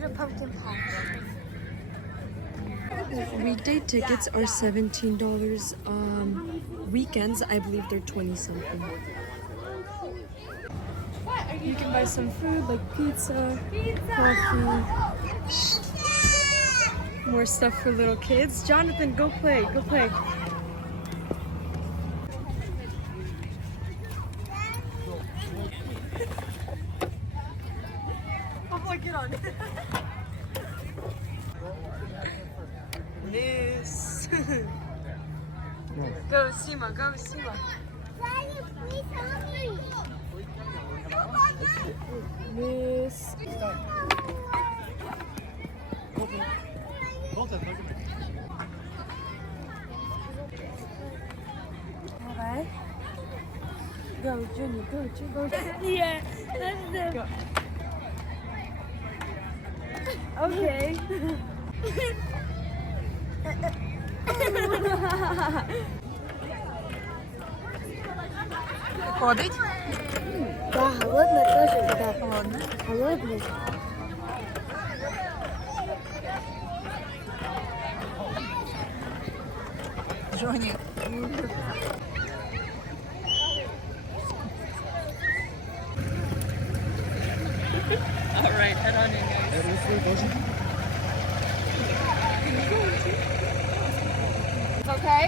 to the pumpkin patch. Weekday tickets are $17. Weekends, I believe they're 20 something. You can buy some food like pizza, coffee, more stuff for little kids. Jonathan, go play, go play. Get on. Miss. Go, Sima, go, Sima. Miss. Alright. Go, Junior, go, Junior. Yeah, that's the... Go. Okay. Ходить? Да, голодная тоже, да. Ладно. Голодный. Джонни. All right, head on in, guys. Okay,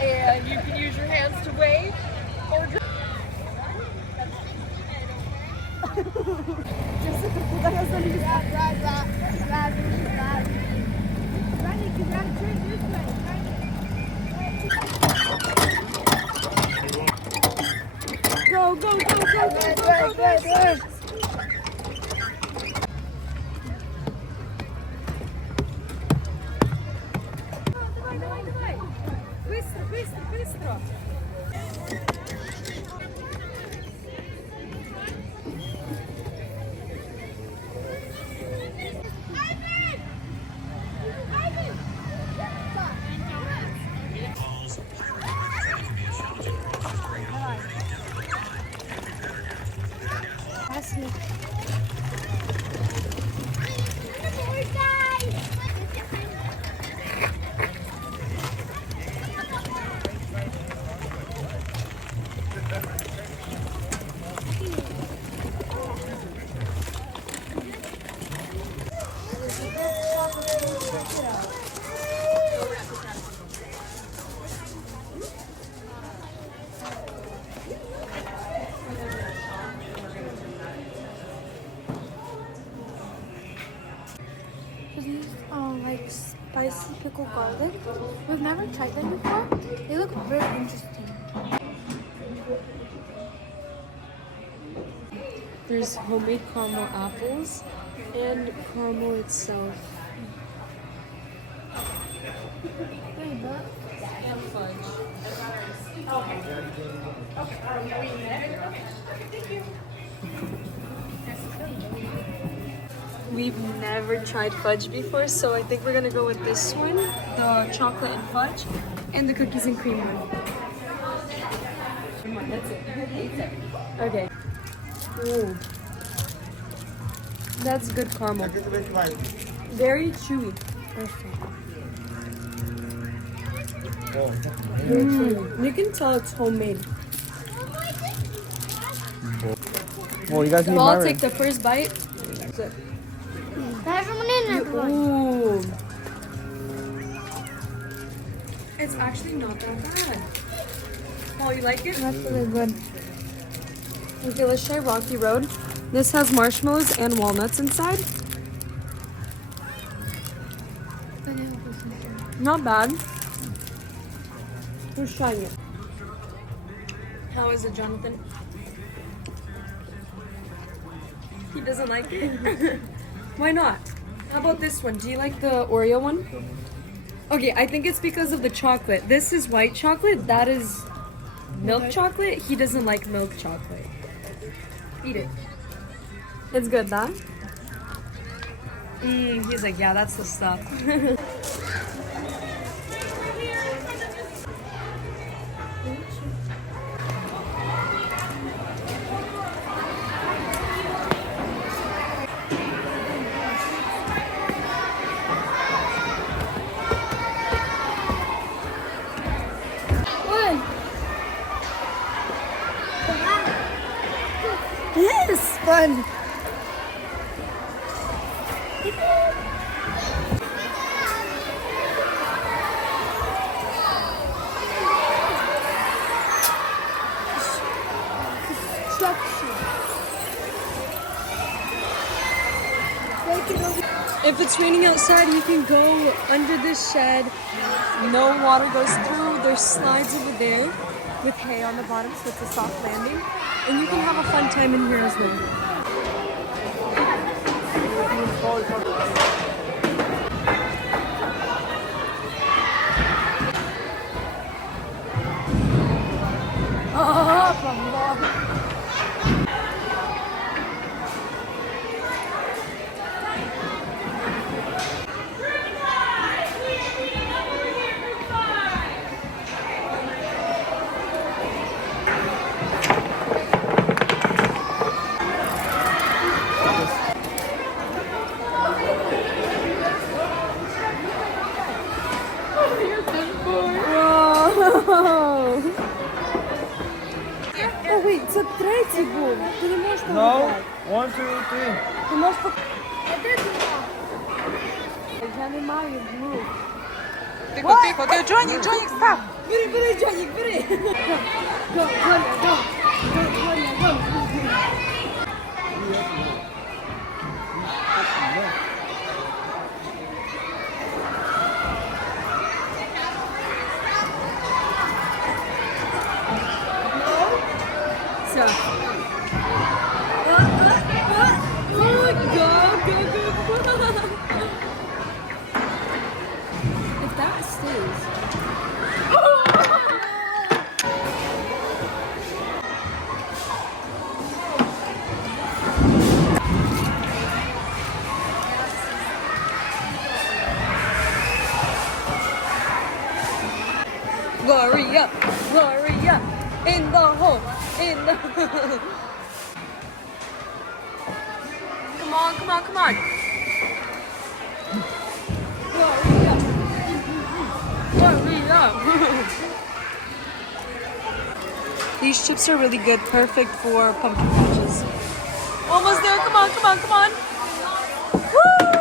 and you can use your hands to wave or just. Go, go, go, go, go, go, go, go. Быстро, быстро, быстро. These like spicy pickled garlic. We've never tried them before. They look very interesting. There's homemade caramel apples and caramel itself. And fudge. We've never tried fudge before, so I think we're gonna go with this one, the chocolate and fudge, and the cookies and cream one. That's it. Okay. Ooh. That's good caramel. Very chewy. You can tell it's homemade. Well, you guys need Well, my I'll take the first bite. Ooh. It's actually not that bad. Oh, you like it? That's really good. Okay, let's try Rocky Road. This has marshmallows and walnuts inside. Not bad. Who's trying it? How is it, Jonathan? He doesn't like it? Why not? How about this one? Do you like the Oreo one? Okay, I think it's because of the chocolate. This is white chocolate. That is milk chocolate. He doesn't like milk chocolate. Eat it. It's good, huh? He's like, yeah, that's the stuff. If it's raining outside, you can go under this shed. No water goes through. There's slides over there with hay on the bottom, so it's a soft landing. And you can have a fun time in here as well. О, wait, це третій був. Ти не можеш No. пам'ятати. 1, 2, 3. Ти можеш Я не маю глуп. Тихо, тихо, ти Джонік, Джонік, став! Бери, Джонік, бери. Go, Голя, go. Go, Голя, go. So. Go. If that stays. Gloria, Gloria, in the hole, in the Come on, come on, come on. Gloria, Gloria. These chips are really good, perfect for pumpkin patches. Almost there, come on, come on, come on. Woo!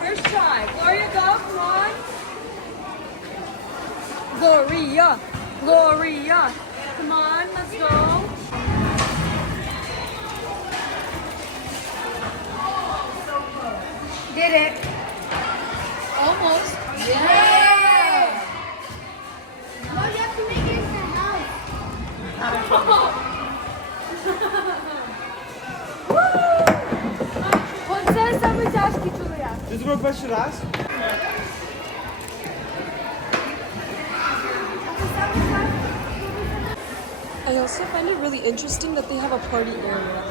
First try. Gloria, go. Come on. Gloria. Gloria. Come on, let's go. Did it. Almost. Yeah. No, you have to make it in the house. Оце саме тяжкий чоловік. Ти зробив перший раз? I also find it really interesting that they have a party area.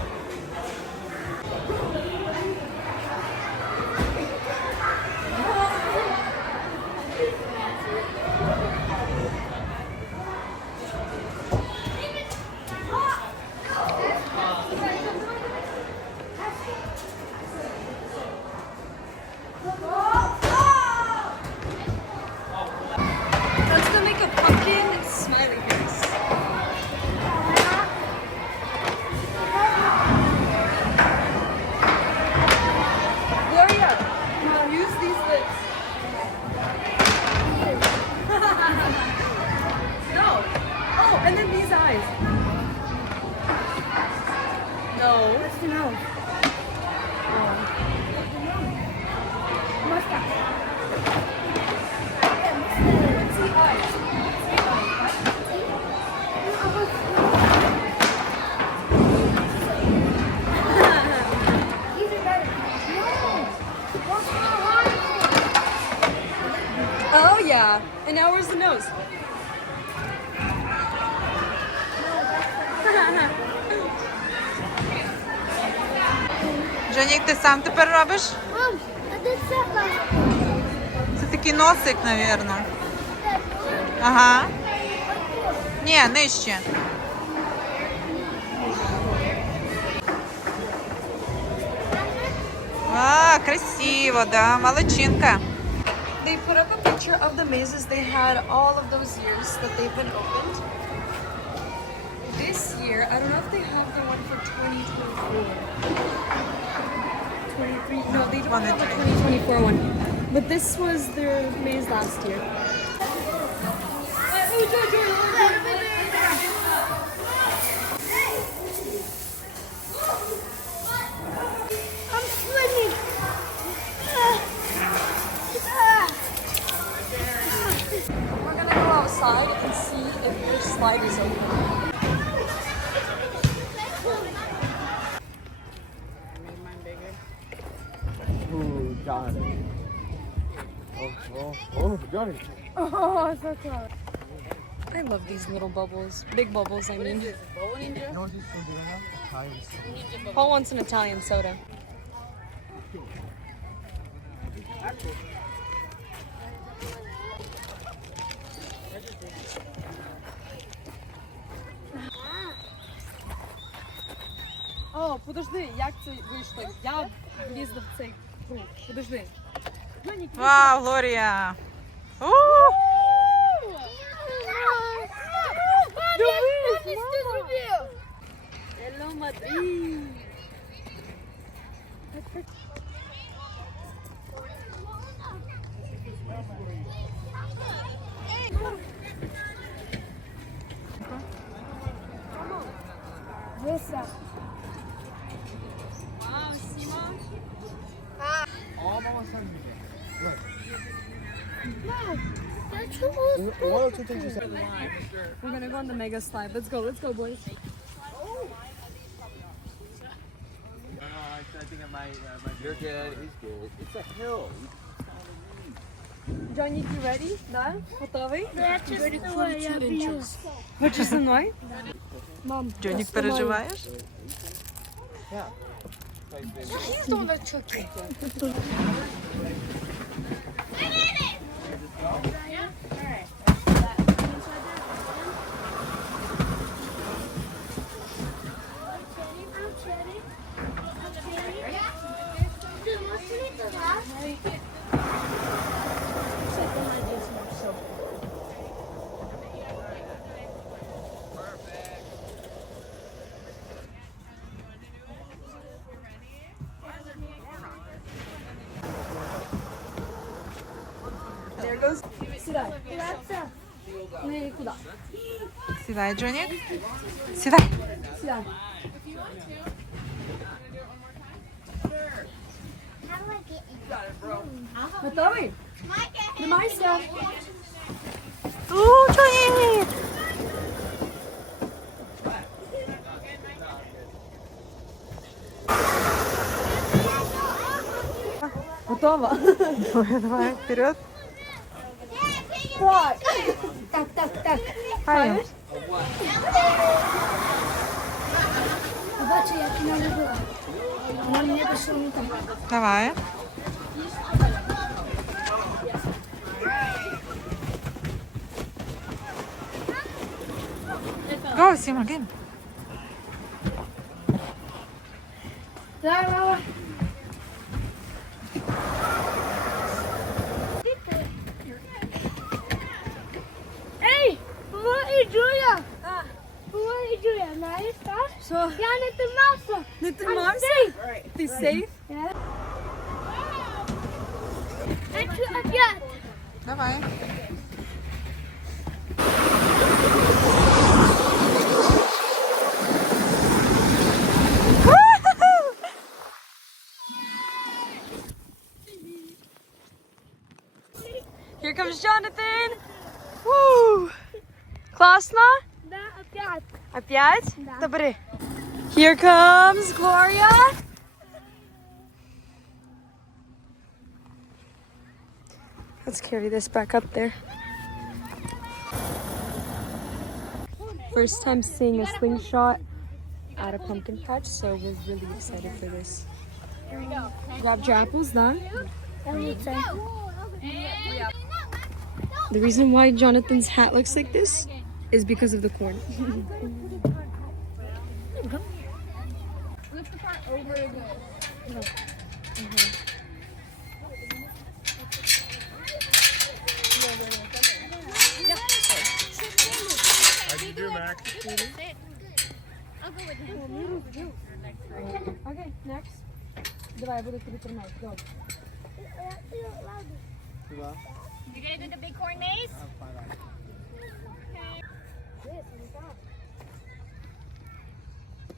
Let's go make a pumpkin smiley face. Gloria, come on, use these lips. No. Oh, and then these eyes. No. What's the nose? Mustache. What's the eyes? These are better. No. What's the heart? Oh yeah. And now where's the nose? Джонік, ти сам тепер робиш? Мам, а де це папа? Це такий носик, мабуть. Ага. Ні, нижче. А, красиво, да, молодчинка. They they put up a picture of the mazes they had all of those years that they've been opened. This year, I don't know if they have the one for 2024. 23, no, they don't have a 2024 one. But this was their maze last year. I'm swimming. We're gonna go outside and see if their slide is open. Ooh, Johnny. Oh, Johnny. Oh, so close. I love these little bubbles. Big bubbles, I mean. Paul wants an Italian soda. О, подожди, як це вийшло? Я влізла в цей круг. Подожди. Вау, Глорія! У! Hello, Madrid. Wow, Simon. We're gonna go on the mega slide. Let's go, boys. You're good. He's good. It's a hill. Джонік, you ready? Да? Готовий? Я б'ю. Хочеш зі мною? Джонік, переживаєш? He's the one that took it. There goes. Сідай. Не, куди? Сідай, Джонік. Сідай. Сідай. Готовий? Тримайся. У, Джонік! Готова? Давай, вперед. Так. Хай. Бачу, як вона любила. Вона мені пішла не так. Давай. Go, Сіма, гейм. Давай. Ей, Павло і Джуля. Павло і Джуля, знаєш, так? Що? Я не тримався. Не тримався? Ти сейф? Опять. Давай. Here comes Jonathan. Woo! Классно? Да, опять. Опять? Да. Добре. Here comes Gloria. Let's carry this back up there. First time seeing a slingshot at a pumpkin patch, so we're really excited for this. Here we go. Grabbed your apples, then. The reason why Jonathan's hat looks like this is because of the corn. Lift the part over again. I'll go with him. Okay, next. Давай, я буду тобі тримати. Go. Diba? You're gonna do the big corn maze?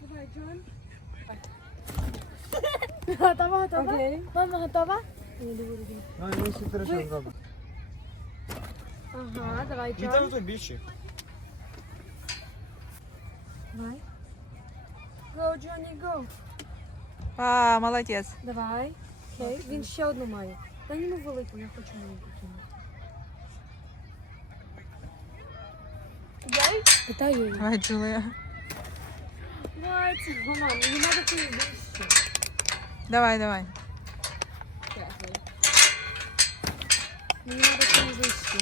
Давай, John. Готова, готова? Окей. Мама, готова? No, nie musi teraz się zrobić. Ага, давай, Nie John. to bільше. Давай. Go, Johnny, go. А, молодець. Давай. Окей, він ще одну має. Дай йому велику, я хочу маленьку кинути. Питаю її. Давай, Джулія. What? Hold on, мені треба тобі вище. Давай, давай. Мені треба тобі вище.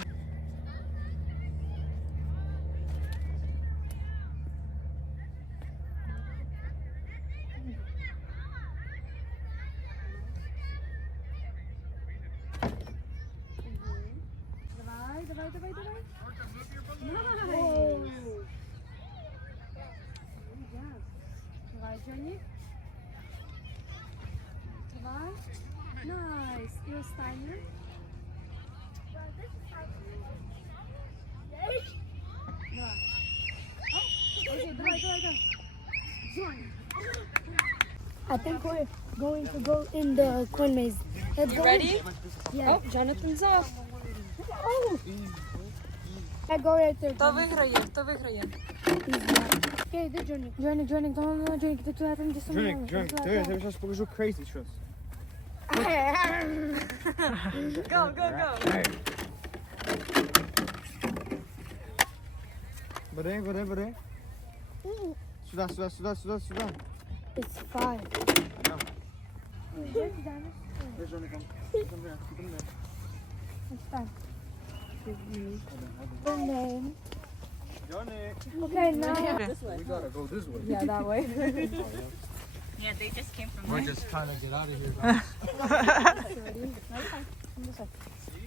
Давай, давай, давай, давай. Nice. Давай, Джонні. Давай. Найс. І останнє. Давай. Окей, давай, давай, давай. Джонні. I think we're going to go in the corn maze. Let's go. Ready? Yeah. Oh, Jonathan's off. Oh. I go right there. Хто виграє? Хто виграє? Okay, the Johnny. Johnny, Johnny, don't Johnny, get to that and just Джоник, Джоник, диви, я тобі зараз покажу crazy щось. Go, go, go. Бери, бери, бери. Сюди, сюди, сюди, сюди, сюди. It's 5. Де Джоником? Там де, там де. It's 5. The name. Джоник. Okay, now. We gotta go this way. Yeah, that way. Yeah, they just came from We're just trying to get out of here.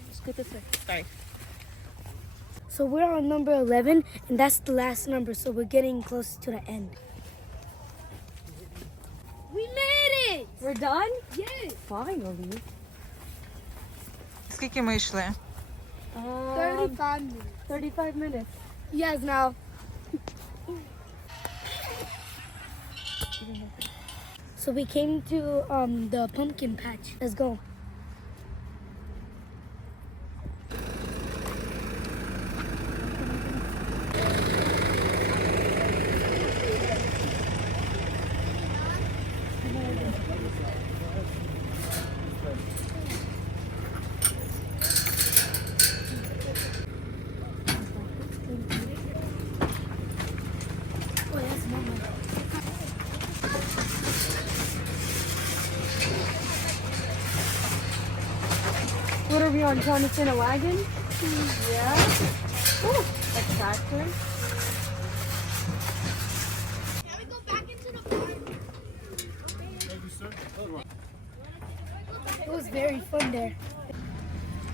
Let's go this way. Sorry. So we're on number 11, and that's the last number, so we're getting close to the end. We made it! We're done? Yes! Finally. Скільки ми йшли? 35 minutes. 35 minutes. Yes, now. So we came to the pumpkin patch. Let's go. Oh, that's mama. What are we on, Jonathan? A wagon? Yeah. Oh, a tractor. Can we go back into the barn? It was very fun there.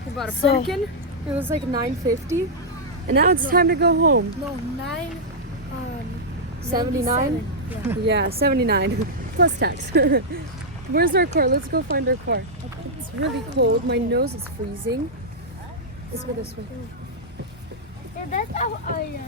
We bought a So- pumpkin. It was like $9.50. And now it's time to go home. No, 79? 97. Yeah, 79. Plus tax. Where's our car? Let's go find our car. It's really cold. My nose is freezing. Let's go this way. Yeah, that's how I